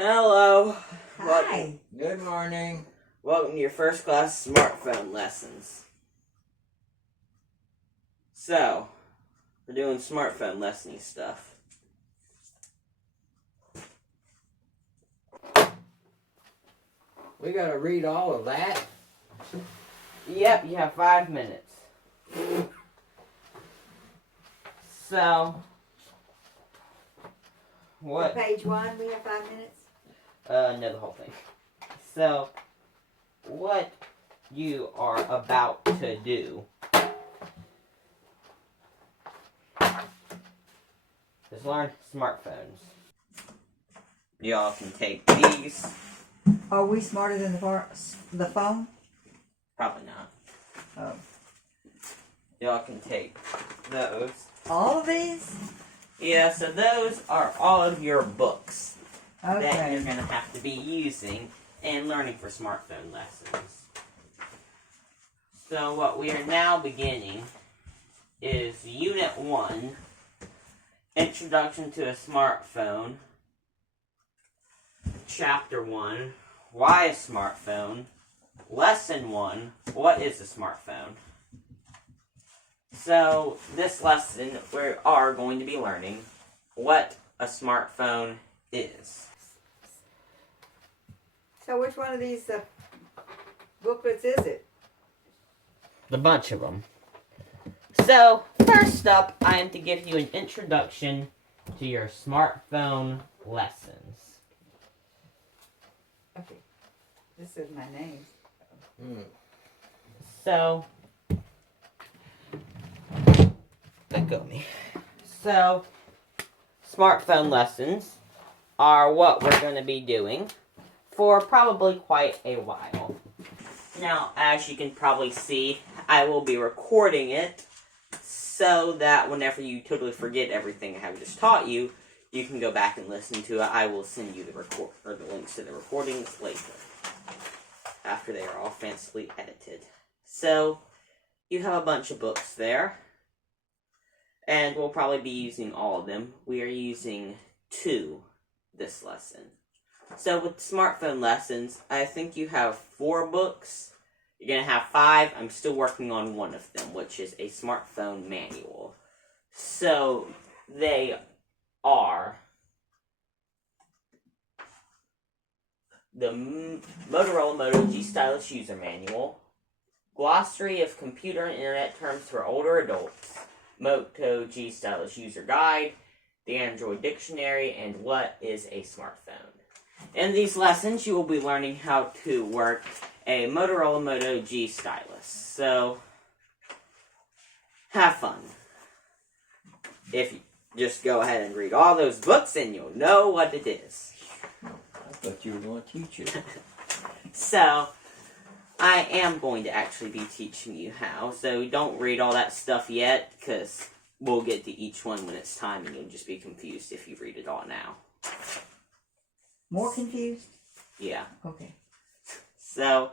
Hello. Hi. Good morning. Welcome to your first class smartphone lessons. So, we're doing smartphone lessony stuff. We gotta read all of that. Yep, you have 5 minutes. So, what? Page 1, we have 5 minutes. No, the whole thing. So, what you are about to do is learn smartphones. Y'all can take these. Are we smarter than the phone? Probably not. Oh. Y'all can take those. All of these? Yeah, so those are all of your books that Okay. you're going to have to be using and learning for smartphone lessons. So what we are now beginning is Unit 1, Introduction to a Smartphone, Chapter 1, Why a Smartphone, Lesson 1, What is a Smartphone? So, this lesson, we are going to be learning what a smartphone is. So which one of these booklets is it? A bunch of them. So, first up, I am to give you an introduction to your smartphone lessons. Okay. This is my name. So, let go of me. So, smartphone lessons are what we're going to be doing for probably quite a while. Now, as you can probably see, I will be recording it so that whenever you totally forget everything I have just taught you, you can go back and listen to it. I will send you the links to the recordings later, after they are all fancily edited. So, you have a bunch of books there, and we'll probably be using all of them. We are using 2 this lesson. So with smartphone lessons, I think you have 4 books. You're going to have 5. I'm still working on one of them, which is a smartphone manual. So they are the Motorola Moto G Stylus User Manual, Glossary of Computer and Internet Terms for Older Adults, Moto G Stylus User Guide, the Android Dictionary, and what is a smartphone. In these lessons, you will be learning how to work a Motorola Moto G Stylus. So, have fun. If you just go ahead and read all those books and you'll know what it is. I thought you were going to teach it. So, I am going to actually be teaching you how. So, don't read all that stuff yet, because we'll get to each one when it's time, and you'll just be confused if you read it all now. More confused? Yeah. Okay. So,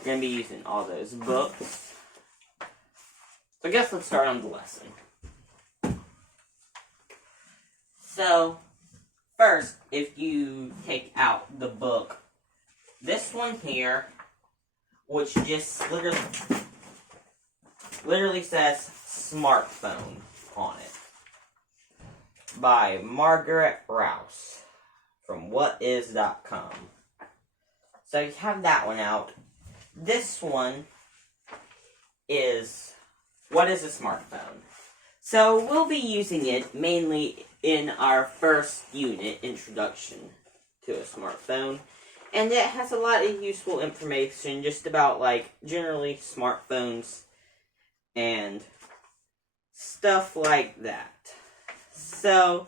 we're going to be using all those books. So, I guess let's start on the lesson. So, first, if you take out the book, this one here, which just literally says smartphone on it, by Margaret Rouse from whatis.com. So you have that one out. This one is what is a smartphone. So we'll be using it mainly in our first unit, Introduction to a Smartphone. And it has a lot of useful information just about, like, generally smartphones and stuff like that. So,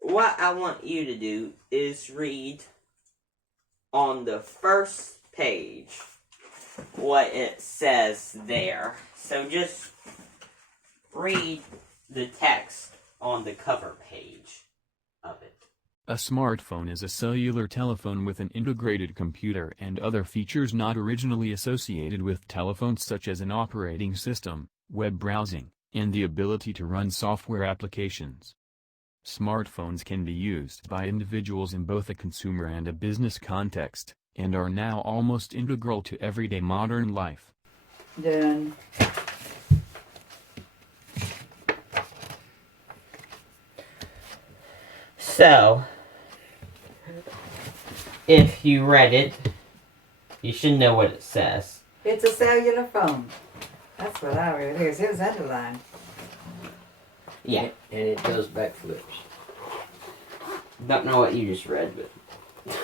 what I want you to do is read on the first page what it says there. So just read the text on the cover page of it. A smartphone is a cellular telephone with an integrated computer and other features not originally associated with telephones, such as an operating system, web browsing, and the ability to run software applications. Smartphones can be used by individuals in both a consumer and a business context, and are now almost integral to everyday modern life. Done. So, if you read it, you should know what it says. It's a cellular phone. That's what I read. Here's it was underlined. Yeah. And it does backflips. Don't know what you just read, but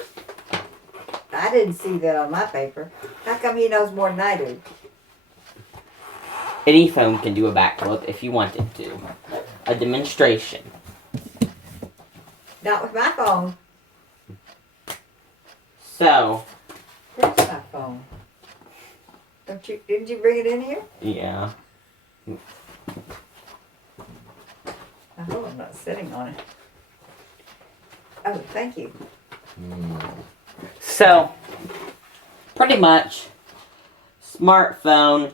I didn't see that on my paper. How come he knows more than I do? any phone can do a backflip if you want it to. A demonstration. Not with my phone. So, Where's my phone? Didn't you bring it in here? yeah. I hope I'm not sitting on it. Oh, thank you. So, pretty much, smartphone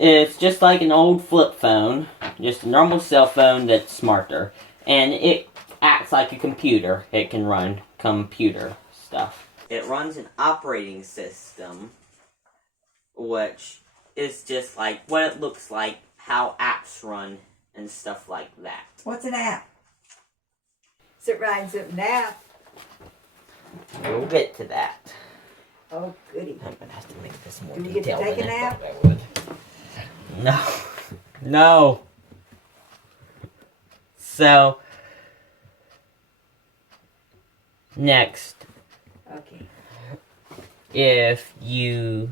is just like an old flip phone, just a normal cell phone that's smarter. And it acts like a computer. It can run computer stuff. It runs an operating system, which is just like what it looks like, how apps run, and stuff like that. What's an app? Sit right and sit an app. We'll get to that. Oh, goody. I'm gonna have to make this more Do we get to detailed take than a I nap? thought I would. No. No. So, next, Okay. if you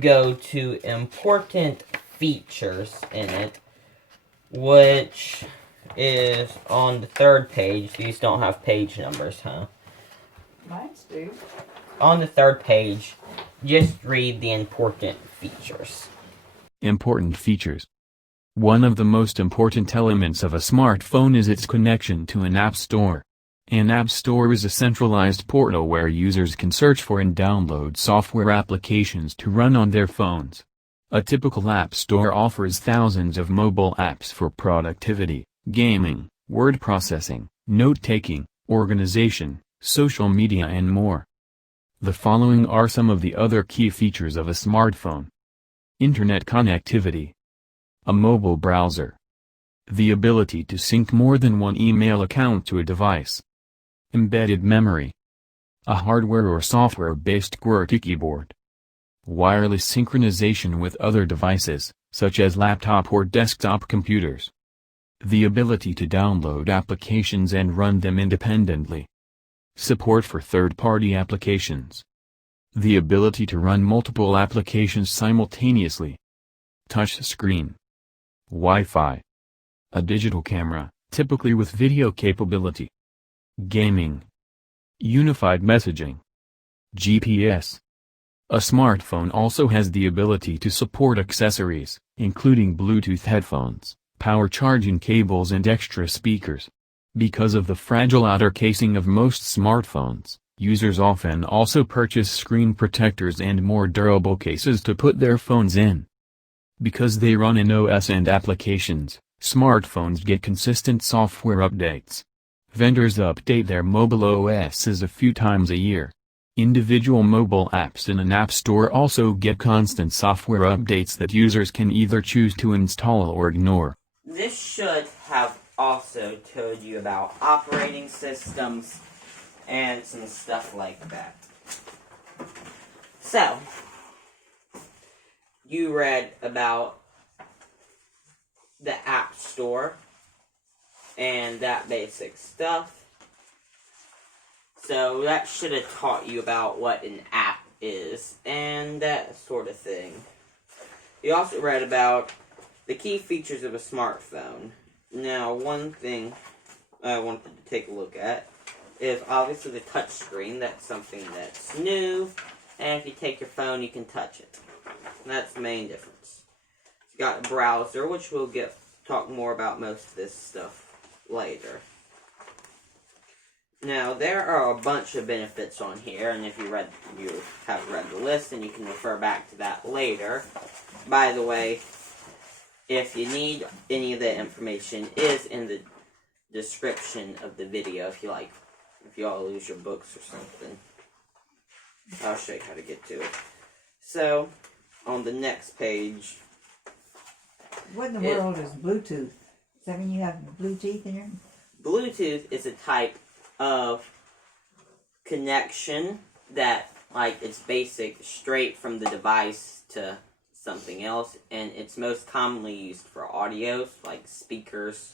go to important features in it, which is on the third page. These don't have page numbers, huh? Mine's do. On the third page, just read the important features. Important features. One of the most important elements of a smartphone is its connection to an app store. An app store is a centralized portal where users can search for and download software applications to run on their phones. A typical app store offers thousands of mobile apps for productivity, gaming, word processing, note-taking, organization, social media and more. The following are some of the other key features of a smartphone. Internet connectivity. A mobile browser. The ability to sync more than one email account to a device. Embedded memory. A hardware or software-based QWERTY keyboard. Wireless synchronization with other devices, such as laptop or desktop computers. The ability to download applications and run them independently. Support for third-party applications. The ability to run multiple applications simultaneously. Touch screen. Wi-Fi. A digital camera, typically with video capability. Gaming. Unified messaging. GPS. A smartphone also has the ability to support accessories, including Bluetooth headphones, power charging cables and extra speakers. Because of the fragile outer casing of most smartphones, users often also purchase screen protectors and more durable cases to put their phones in. Because they run in OS and applications, smartphones get consistent software updates. Vendors update their mobile OSs a few times a year. Individual mobile apps in an app store also get constant software updates that users can either choose to install or ignore. This should have also told you about operating systems and some stuff like that. So, you read about the App Store and that basic stuff. So that should have taught you about what an app is and that sort of thing. You also read about the key features of a smartphone. Now, one thing I wanted to take a look at is obviously the touch screen. That's something that's new, and if you take your phone, you can touch it. That's the main difference. You got a browser, which we'll talk more about most of this stuff later. Now, there are a bunch of benefits on here, and if you haven't read the list, then you can refer back to that later. By the way, if you need any of the information, is in the description of the video if you all lose your books or something. I'll show you how to get to it. So, on the next page... What in the world is Bluetooth? Does that mean you have blue teeth in your... Bluetooth is a type of connection that, it's basic straight from the device to something else, and it's most commonly used for audios, like speakers,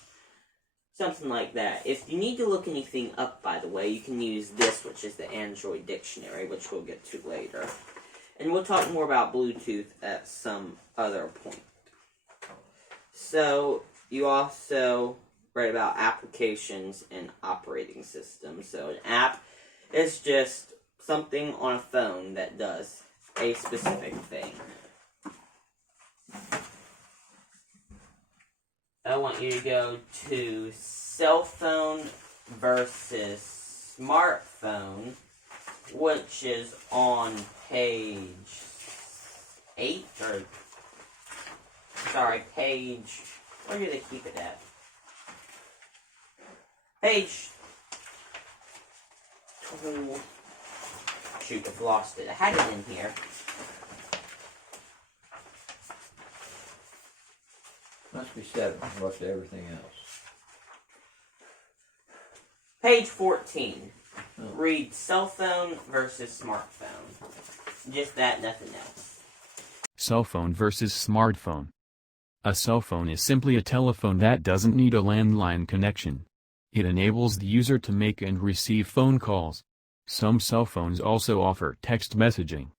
something like that. If you need to look anything up, by the way, you can use this, which is the Android Dictionary, which we'll get to later. And we'll talk more about Bluetooth at some other point. So, you also read about applications and operating systems. So, an app is just something on a phone that does a specific thing. I want you to go to cell phone versus smartphone, which is on page 8, or, sorry, page, where do they keep it at? Page 2, shoot, I've lost it. I had it in here. Must be 7. What's everything else? Page 14. Oh. Read cell phone versus smartphone. Just that, nothing else. Cell phone versus smartphone. A cell phone is simply a telephone that doesn't need a landline connection. It enables the user to make and receive phone calls. Some cell phones also offer text messaging.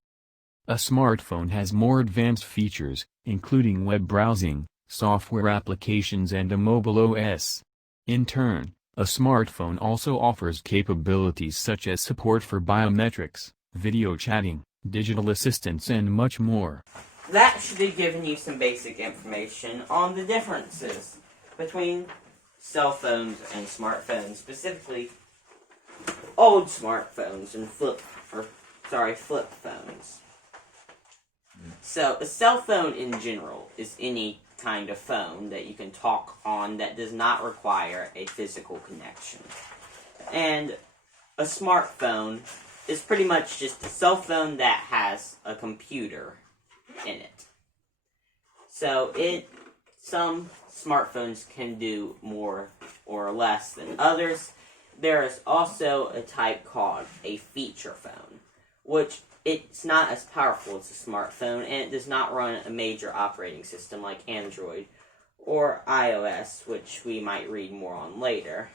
A smartphone has more advanced features, including web browsing, software applications and a mobile OS. In turn, a smartphone also offers capabilities such as support for biometrics, video chatting, digital assistants and much more. That should have given you some basic information on the differences between cell phones and smartphones, specifically old smartphones and flip phones. So, a cell phone in general is any kind of phone that you can talk on that does not require a physical connection. And a smartphone is pretty much just a cell phone that has a computer in it. So some smartphones can do more or less than others. There is also a type called a feature phone, which it's not as powerful as a smartphone, and it does not run a major operating system like Android or iOS, which we might read more on later.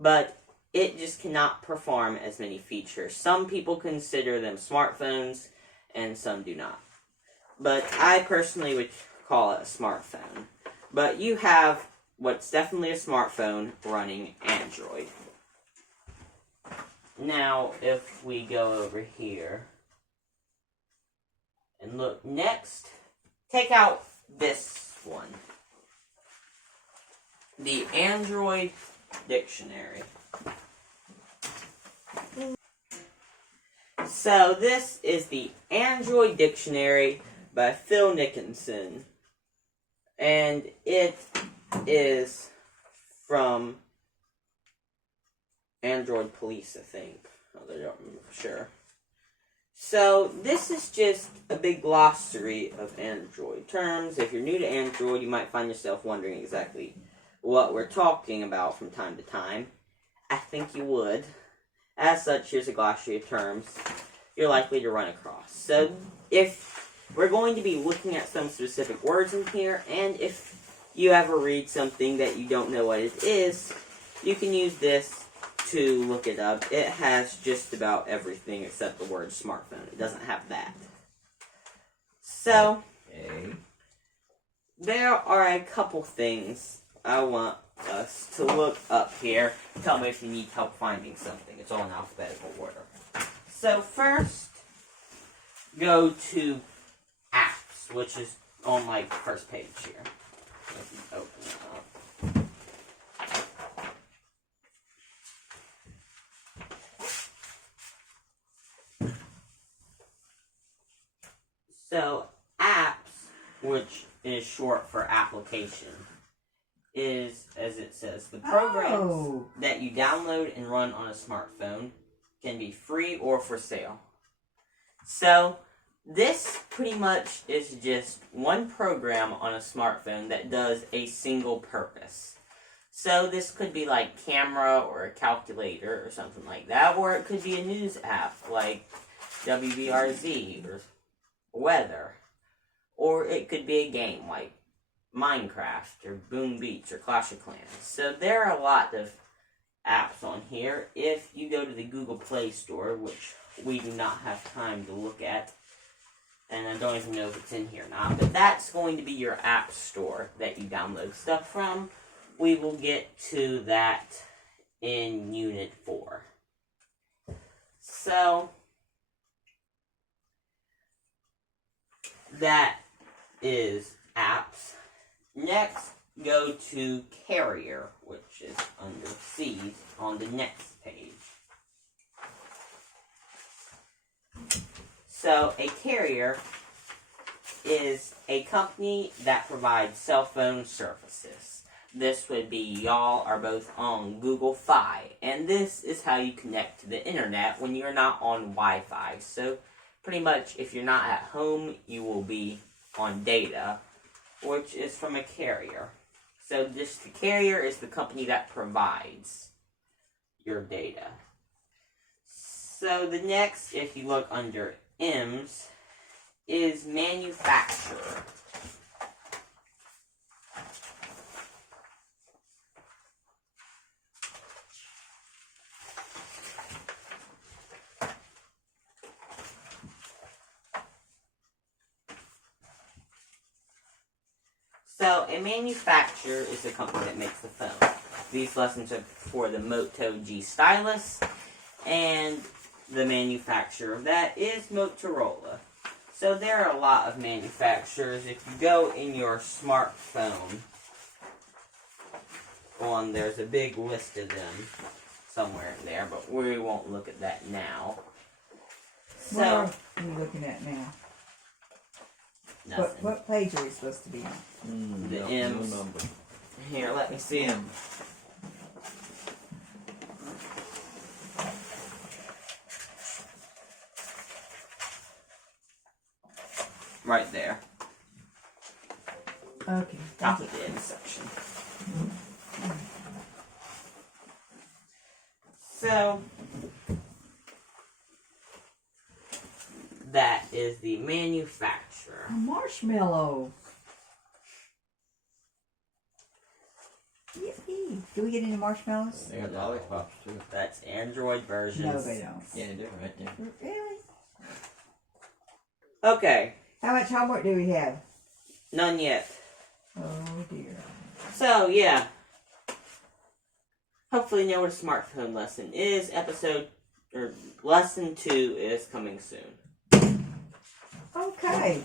But it just cannot perform as many features. Some people consider them smartphones, and some do not. But I personally would call it a smartphone. But you have what's definitely a smartphone running Android. Now, if we go over here and look next, take out this one. The Android Dictionary. So, this is the Android Dictionary by Phil Nickinson. And it is from Android Police, I think. I don't remember for sure. So, this is just a big glossary of Android terms. If you're new to Android, you might find yourself wondering exactly what we're talking about from time to time. I think you would. As such, here's a glossary of terms you're likely to run across. So, if we're going to be looking at some specific words in here, and if you ever read something that you don't know what it is, you can use this to look it up. It has just about everything except the word smartphone. It doesn't have that. So, there are a couple things I want us to look up here. Tell me if you need help finding something. It's all in alphabetical order. So first, go to apps, which is on my first page here. Let me open it up. So, apps, which is short for application, is, as it says, the programs Oh. that you download and run on a smartphone can be free or for sale. So, this pretty much is just one program on a smartphone that does a single purpose. So, this could be like camera or a calculator or something like that, or it could be a news app like WBRZ or weather, or it could be a game like Minecraft or Boom Beach or Clash of Clans. So there are a lot of apps on here. If you go to the Google Play Store, which we do not have time to look at, and I don't even know if it's in here or not, but that's going to be your app store that you download stuff from. We will get to that in Unit 4. So, that is apps. Next, go to Carrier, which is under C on the next page. So, a carrier is a company that provides cell phone services. This would be y'all are both on Google Fi, and this is how you connect to the internet when you're not on Wi-Fi. So, pretty much, if you're not at home, you will be on data, which is from a carrier. So the carrier is the company that provides your data. So the next, if you look under M's, is manufacturer. So, a manufacturer is the company that makes the phone. These lessons are for the Moto G stylus, and the manufacturer of that is Motorola. So, there are a lot of manufacturers. If you go in your smartphone, there's a big list of them somewhere in there, but we won't look at that now. So, What are we looking at now? nothing. What page are we supposed to be on? The no, M's. No number. Here, let me see them. Right there. Okay. Top Thank of the end section. So, that is the manufacturer. A marshmallow. Yippee. Do we get any marshmallows? They got lollipops too. That's Android versions. No, they don't. Yeah, they do right there. Really? Okay, How much homework do we have? none yet. Oh dear. So, yeah. Hopefully you know what a smartphone lesson is. Lesson 2 is coming soon. Okay.